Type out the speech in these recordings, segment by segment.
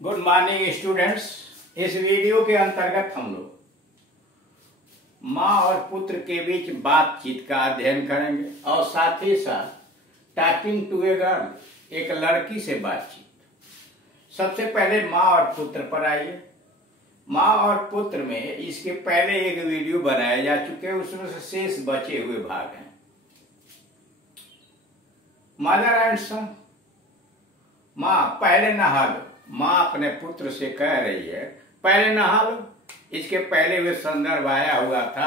Good morning students. इस video के अंतर्गत हम लोग माँ और पुत्र के बीच बातचीत का अध्ययन करेंगे और साथ ही साथ टॉकिंग टू ए गर्ल, एक लड़की से बातचीत। सबसे पहले माँ और पुत्र पर आइए। माँ और पुत्र में इसके पहले एक वीडियो बनाए जा चुके हैं, उसमें से शेष बचे हुए भाग हैं। मदर एंड सन, माँ पहले नहा लो। माँ अपने पुत्र से कह रही है पहले नहा लो। इसके पहले वे संदर्भ आया हुआ था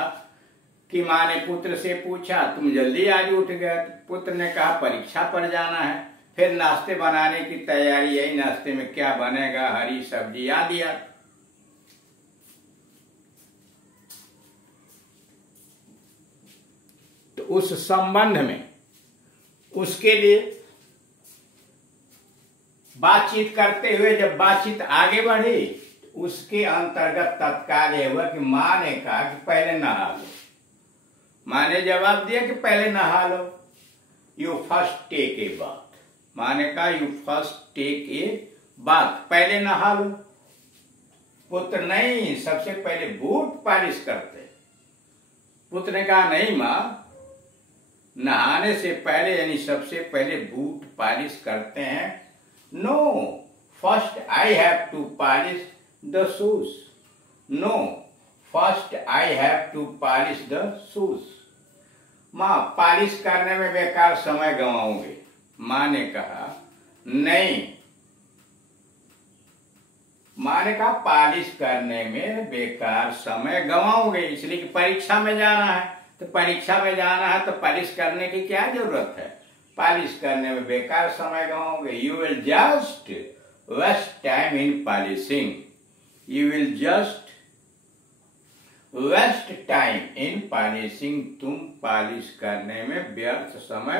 कि माँ ने पुत्र से पूछा तुम जल्दी आज उठ गए। पुत्र ने कहा परीक्षा पर जाना है। फिर नाश्ते बनाने की तैयारी है, नाश्ते में क्या बनेगा, हरी सब्जी आदि। तो उस संबंध में उसके लिए बातचीत करते हुए जब बातचीत आगे बढ़ी, उसके अंतर्गत तत्काल यह हुआ कि माँ ने कहा कि पहले नहा लो। माँ ने जवाब दिया कि पहले नहा लो। You first take a bath. माँ ने कहा you first take a bath, पहले नहा लो। पुत्र नहीं, सबसे पहले बूट पॉलिश करते। पुत्र ने कहा नहीं माँ, नहाने से पहले यानी सबसे पहले बूट पॉलिश करते हैं। No, first I have to polish the shoes. No, first I have to polish the shoes. माँ पॉलिश करने में बेकार समय गंवाओगे। माँ ने कहा नहीं। माँ ने कहा पॉलिश करने में बेकार समय गंवाओगे, इसलिए कि परीक्षा में जाना है। तो परीक्षा में जाना है तो पॉलिश करने की क्या जरूरत है? पॉलिश करने में बेकार समय गंवाओगे। You will just waste time in polishing. You will just waste time in polishing. तुम पॉलिश करने में व्यर्थ समय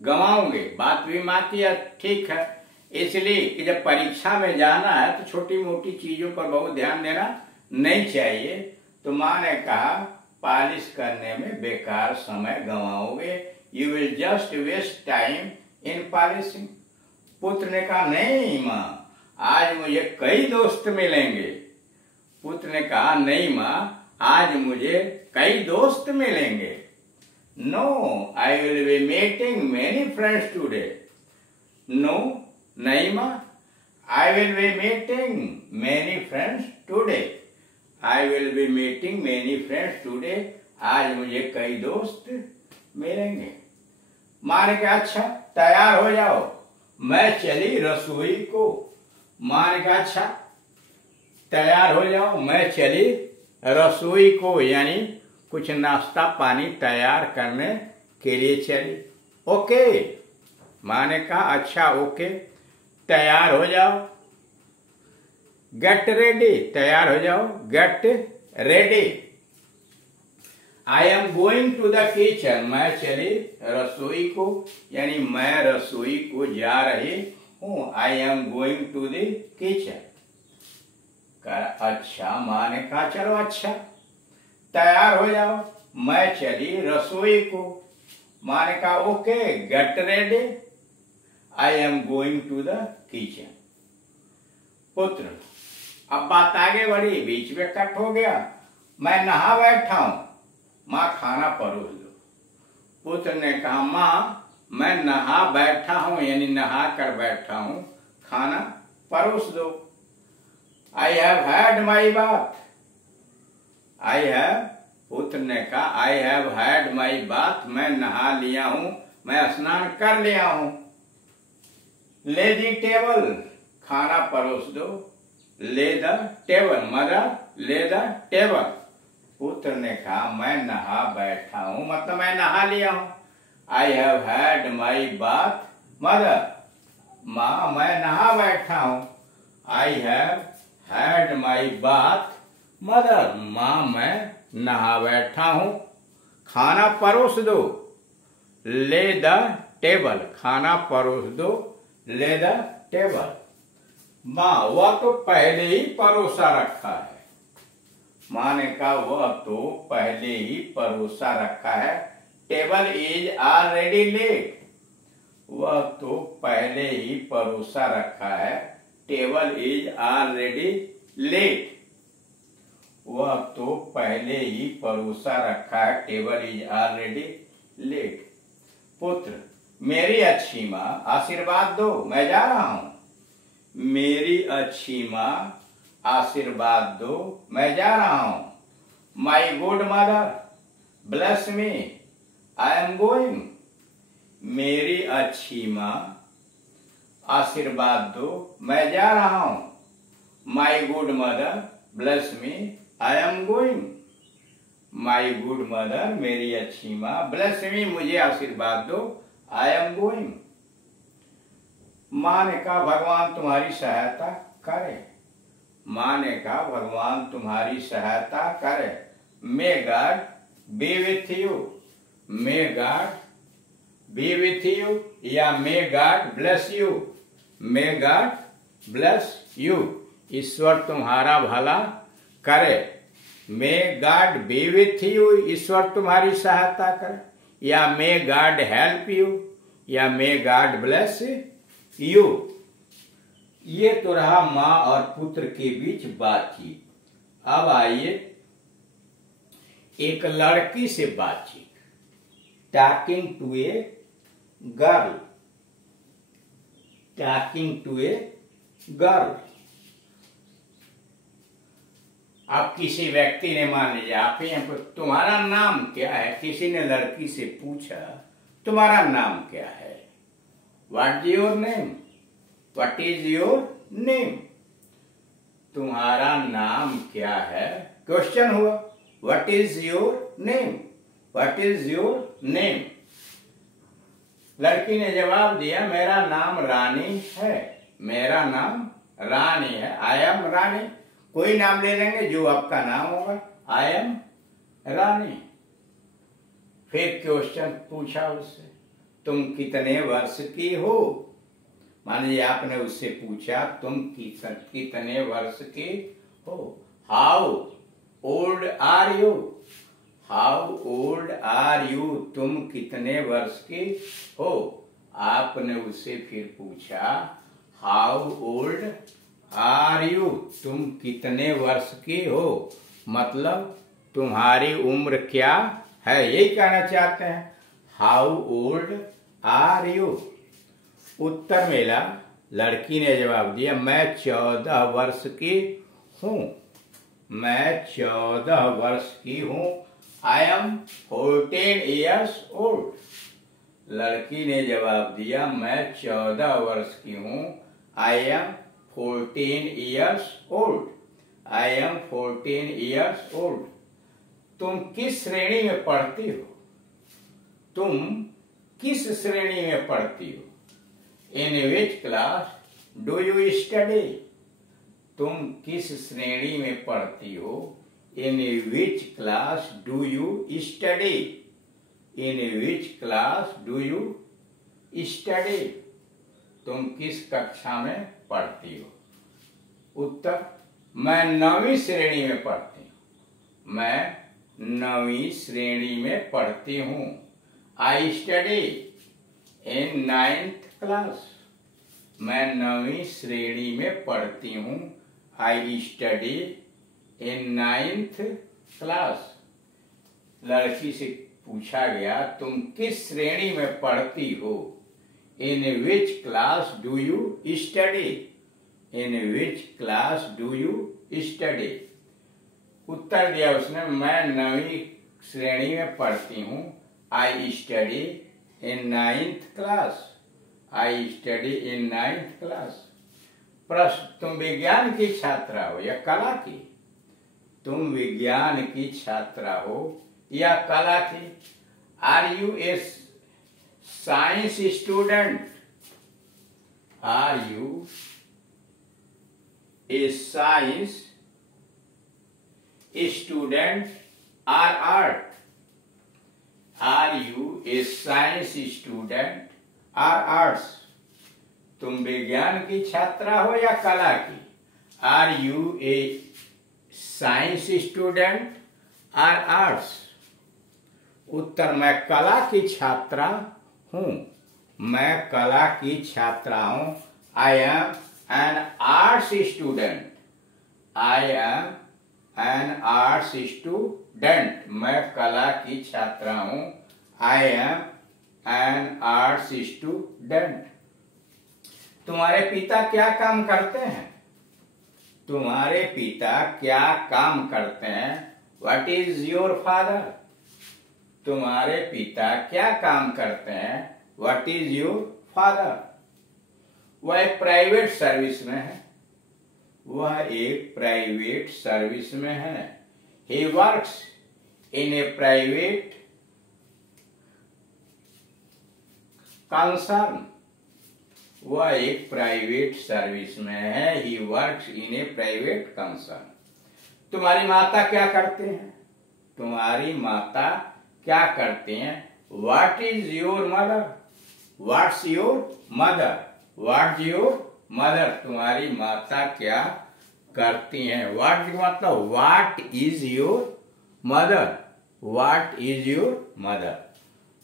गंवाओगे। बात भी माती है, ठीक है। इसलिए कि जब परीक्षा में जाना है तो छोटी मोटी चीजों पर बहुत ध्यान देना नहीं चाहिए। तो माँ ने कहा पॉलिश करने में बेकार समय गंवाओगे। You will just waste time in polishing. पुत्र ने कहा नहीं माँ, आज मुझे कई दोस्त मिलेंगे। पुत्र ने कहा नहीं माँ, आज मुझे कई दोस्त मिलेंगे। No, I will be meeting many friends today. No, नहीं माँ, I will be meeting many friends today. I will be meeting many friends today. आज मुझे कई दोस्त मिलेंगे। माँ ने कहा अच्छा तैयार हो जाओ, मैं चली रसोई को। माँ ने कहा अच्छा तैयार हो जाओ, मैं चली रसोई को, यानी कुछ नाश्ता पानी तैयार करने के लिए चली। ओके। माँ ने कहा अच्छा ओके, तैयार हो जाओ। गेट रेडी, तैयार हो जाओ, get ready. I am going to the kitchen, मैं चली रसोई को, यानी मैं रसोई को जा रही हूँ। I am going to the kitchen. अच्छा। माँ ने कहा चलो अच्छा तैयार हो जाओ, मैं चली रसोई को। माँ ने कहा okay get ready, I am going to the kitchen. पुत्र, अब बात आगे बढ़ी, बीच में कट हो गया। मैं नहा बैठा हूं, माँ खाना परोस दो। पुत्र ने कहा माँ मैं नहा बैठा हूं, यानी नहा कर बैठा हूं, खाना परोस दो। I have had my bath. I have, पुत्र ने कहा I have had my bath, मैं नहा लिया हूं, मैं स्नान कर लिया हूं। ले दी टेबल, खाना परोस दो। ले द टेबल, मदर ले द टेबल। पुत्र ने कहा मैं नहा बैठा हूं, मतलब मैं नहा लिया हूं। I have had my bath mother. माँ मैं नहा बैठा हूं। I have had my bath mother. माँ मैं नहा बैठा हूं, खाना परोस दो। ले द टेबल, खाना परोस दो। ले द टेबल। माँ वह तो पहले ही परोसा रखा है। माँ ने कहा वह तो पहले ही परोसा रखा है। टेबल इज ऑलरेडी लेट, वह तो पहले ही परोसा रखा है। Table is already laid. वह तो पहले ही परोसा रखा है। Table is already laid. पुत्र, मेरी अच्छी माँ आशीर्वाद दो, मैं जा रहा हूं। मेरी अच्छी माँ आशीर्वाद दो, मैं जा रहा हूं। My good mother bless me, I am going. मेरी अच्छी माँ आशीर्वाद दो, मैं जा रहा हूं। My good mother bless me, I am going. My good mother, मेरी अच्छी माँ, ब्लेस मी, मुझे आशीर्वाद दो, आई एम गोइंग। माँ ने कहा भगवान तुम्हारी सहायता करे। माँ ने कहा भगवान तुम्हारी सहायता करे। May God be with you. May God be with you या may God bless you. May God bless you, ईश्वर तुम्हारा भला करे। May God be with you, ईश्वर तुम्हारी सहायता करे। या मे गॉड हेल्प यू या मे गॉड ब्लेस यू। ये तो रहा माँ और पुत्र के बीच बातचीत। अब आइए एक लड़की से बातचीत। Talking to a girl. Talking to a girl. अब किसी व्यक्ति ने, मान लीजिए आप ही हैं, तुम्हारा नाम क्या है? किसी ने लड़की से पूछा तुम्हारा नाम क्या है? What is your name? What is your name? तुम्हारा नाम क्या है? क्वेश्चन हुआ। What is your name? What is your name? लड़की ने जवाब दिया मेरा नाम रानी है। मेरा नाम रानी है। आई एम रानी। कोई नाम ले लेंगे जो आपका नाम होगा। आई एम रानी। फिर क्वेश्चन पूछा उससे, तुम कितने वर्ष की हो? मान लीजिए आपने उससे पूछा तुम कितने वर्ष की हो? How old are you? How old are you? तुम कितने वर्ष की हो? आपने उससे फिर पूछा हाउ ओल्ड आर यू? तुम कितने वर्ष की हो? मतलब तुम्हारी उम्र क्या है, यही कहना चाहते हैं। How old are you? उत्तर मिला, लड़की ने जवाब दिया मैं 14 वर्ष की हूं। मैं 14 वर्ष की हूं। I am 14 years old. लड़की ने जवाब दिया मैं 14 वर्ष की हूं। I am 14 years old. I am 14 years old. तुम किस श्रेणी में पढ़ती हो? तुम किस श्रेणी में पढ़ती हो? In which class do you study? तुम किस श्रेणी में पढ़ती हो? In which class do you study? In which class do you study? तुम किस कक्षा में पढ़ती हो? उत्तर, मैं 9वीं श्रेणी में पढ़ती हूँ। मैं 9वीं श्रेणी में पढ़ती हूँ। I study in 9th class. मैं 9वीं श्रेणी में पढ़ती हूँ। I study in 9th class. लड़की से पूछा गया तुम किस श्रेणी में पढ़ती हो? In which class do you study? In which class do you study? उत्तर दिया उसने मैं 9वीं श्रेणी में पढ़ती हूँ। I study in 9th class. I study in 9th class. प्रश्न, तुम विज्ञान की छात्रा हो या कला की? तुम विज्ञान की छात्रा हो या कला की? Are you a science student? Are you a science student or art? Are you a science student or arts? तुम विज्ञान की छात्रा हो या कला की? Are you a science student or arts? उत्तर, मैं कला की छात्रा हूं। मैं कला की छात्रा हूं। I am an arts student. I am an arts student. मैं कला की छात्रा हूं. I am an arts student. तुम्हारे पिता क्या काम करते हैं? तुम्हारे पिता क्या काम करते हैं? What is your father? तुम्हारे पिता क्या काम करते हैं? What is your father? वह एक प्राइवेट सर्विस में है. वह एक प्राइवेट सर्विस में है. He works in a private concern. वह एक प्राइवेट सर्विस में है. He works in a private concern. तुम्हारी माता क्या करते हैं? तुम्हारी माता क्या करते हैं? What is your mother? What's your mother? What's your mother? तुम्हारी माता क्या करती हैं? What मतलब What is your mother? What is your mother?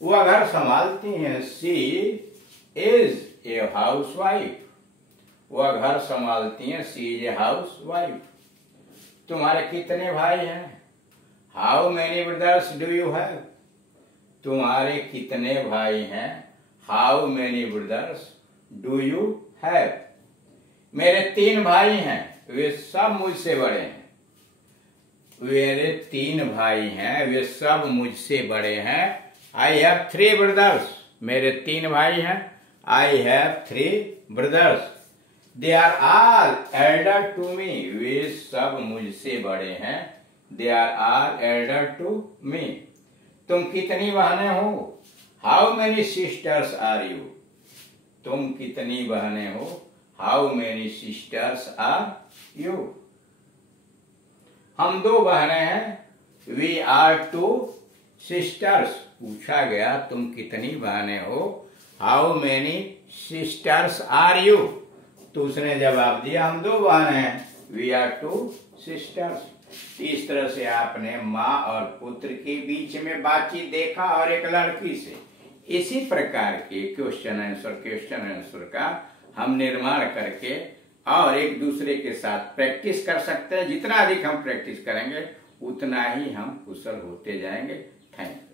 वह घर संभालती हैं. She is a housewife. वह घर संभालती हैं. She is a housewife. तुम्हारे कितने भाई हैं? How many brothers do you have? तुम्हारे कितने भाई हैं? How many brothers do you have? मेरे 3 भाई हैं. वे सब मुझसे बड़े हैं. मेरे 3 भाई हैं. वे सब मुझसे बड़े हैं. I have 3 brothers. मेरे 3 भाई हैं. I have 3 brothers. They are all elder to me. वे सब मुझसे बड़े हैं. They are all elder to me. तुम कितनी बहनें हो? How many sisters are you? तुम कितनी बहनें हो? How many sisters are you? हम 2 बहनें हैं. We are 2 sisters. पूछा गया तुम कितनी बहनें हो? How many sisters are you? तो उसने जवाब दिया हम 2 बहनें हैं. We are 2 sisters. इस तरह से आपने माँ और पुत्र के बीच में बातचीत देखा और एक लड़की से. इसी प्रकार के क्वेश्चन आंसर का हम निर्माण करके और एक दूसरे के साथ प्रैक्टिस कर सकते हैं. जितना अधिक हम प्रैक्टिस करेंगे उतना ही हम कुशल होते जाएंगे. Thank you.